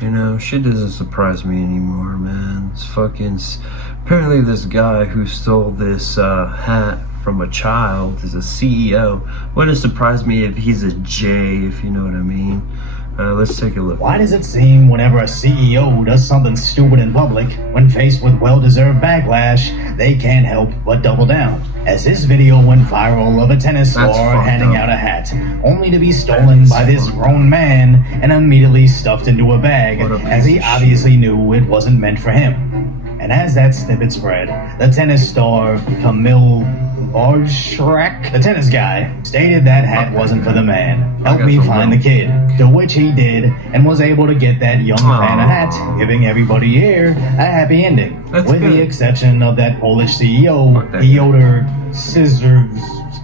You know, shit doesn't surprise me anymore, man. It's fucking. Apparently, this guy who stole this hat from a child is a CEO. Wouldn't surprise me if he's a J, if you know what I mean. Let's take a look. Why does it seem whenever a CEO does something stupid in public, when faced with well-deserved backlash, they can't help but double down? As this video went viral of a tennis star handing out a hat, only to be stolen by this grown man and immediately stuffed into a bag, as he obviously knew it wasn't meant for him. And as that snippet spread, the tennis star Camille Shrek, the tennis guy, stated that hat wasn't for the man. Help me find the kid. To which he did, and was able to get that young fan a hat, giving everybody here a happy ending. With the exception of that Polish CEO, Piotr Scissors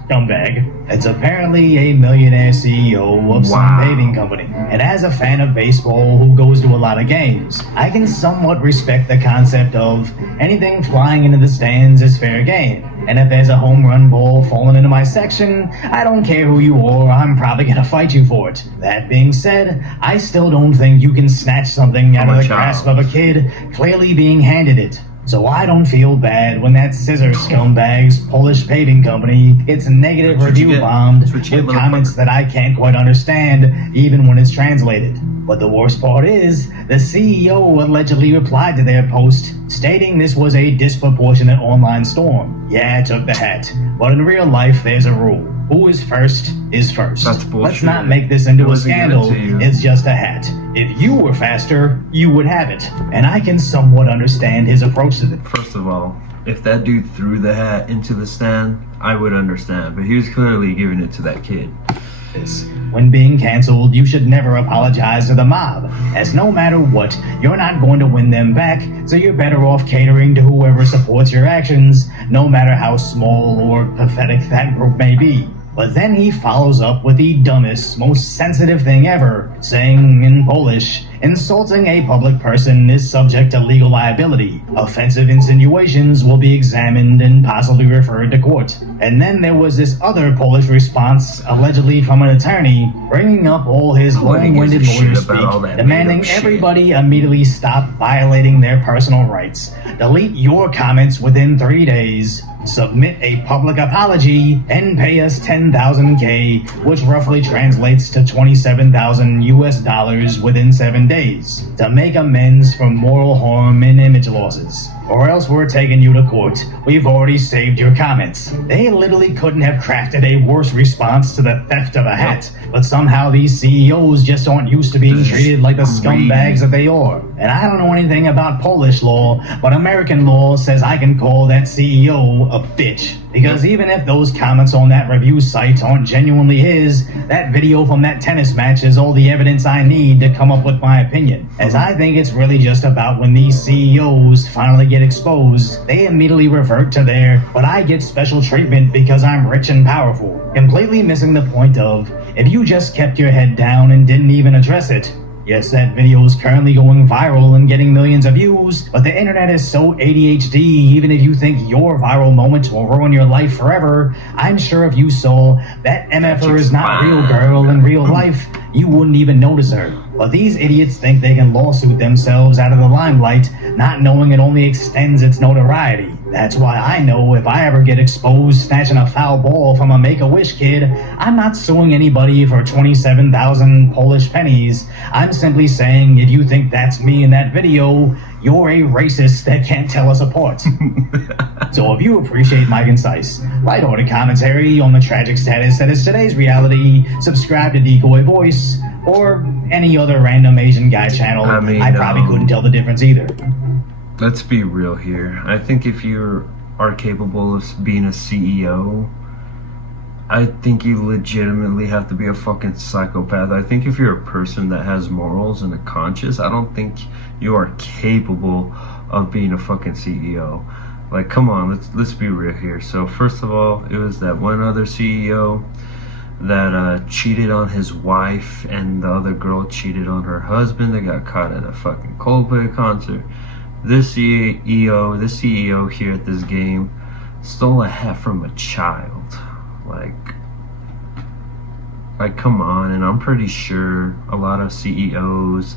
scumbag. It's apparently a millionaire CEO of some paving company. And as a fan of baseball who goes to a lot of games, I can somewhat respect the concept of anything flying into the stands is fair game. And if there's a home run ball falling into my section, I don't care who you are, I'm probably gonna fight you for it. That being said, I still don't think you can snatch something out of the grasp of a kid clearly being handed it. So I don't feel bad when that scissor scumbag's Polish paving company gets negative review bombed with comments that I can't quite understand, even when it's translated. But the worst part is, the CEO allegedly replied to their post, stating this was a disproportionate online storm. Yeah, I took the hat, but in real life there's a rule. Who is first is first. That's bullshit. Let's not make this into a scandal. It's just a hat. If you were faster, you would have it. And I can somewhat understand his approach to it. First of all, if that dude threw the hat into the stand, I would understand. But he was clearly giving it to that kid. When being cancelled, you should never apologize to the mob, as no matter what, you're not going to win them back, so you're better off catering to whoever supports your actions, no matter how small or pathetic that group may be. But then he follows up with the dumbest, most sensitive thing ever, saying in Polish, insulting a public person is subject to legal liability. Offensive insinuations will be examined and possibly referred to court. And then there was this other Polish response, allegedly from an attorney, bringing up all his long-winded lawyer speak, demanding everybody immediately stop violating their personal rights, delete your comments within 3 days, submit a public apology, and pay us $10,000K, which roughly translates to $27,000 within 7 days, to make amends for moral harm and image losses. Or else we're taking you to court. We've already saved your comments. They literally couldn't have crafted a worse response to the theft of a hat, but somehow these CEOs just aren't used to being treated like the scumbags that they are. And I don't know anything about Polish law, but American law says I can call that CEO a bitch. Because even if those comments on that review site aren't genuinely his, that video from that tennis match is all the evidence I need to come up with my opinion. As I think it's really just about when these CEOs finally get exposed, they immediately revert to their, but I get special treatment because I'm rich and powerful, completely missing the point of, if you just kept your head down and didn't even address it. Yes, that video is currently going viral and getting millions of views, but the internet is so ADHD, even if you think your viral moment will ruin your life forever, I'm sure if you saw that MFer is not real girl in real life, you wouldn't even notice her. But these idiots think they can lawsuit themselves out of the limelight, not knowing it only extends its notoriety. That's why I know if I ever get exposed snatching a foul ball from a Make-A-Wish kid, I'm not suing anybody for 27,000 Polish pennies. I'm simply saying if you think that's me in that video, you're a racist that can't tell us apart. So if you appreciate my concise, lighthearted commentary on the tragic status that is today's reality, subscribe to Decoy Voice, or any other random Asian guy channel. I probably couldn't tell the difference either. Let's be real here. I think if you are capable of being a CEO, I think you legitimately have to be a fucking psychopath. I think if you're a person that has morals and a conscience, I don't think you are capable of being a fucking CEO. Like, come on, let's be real here. So first of all, it was that one other CEO that cheated on his wife, and the other girl cheated on her husband. They got caught at a fucking Coldplay concert. This CEO here at this game stole a hat from a child. Like come on. And I'm pretty sure a lot of CEOs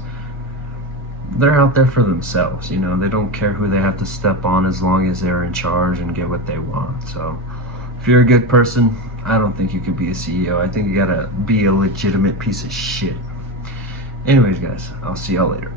they're out there for themselves. You know, they don't care who they have to step on as long as they're in charge and get what they want. So if you're a good person, I don't think you could be a CEO. I think you gotta be a legitimate piece of shit. Anyways, guys, I'll see y'all later.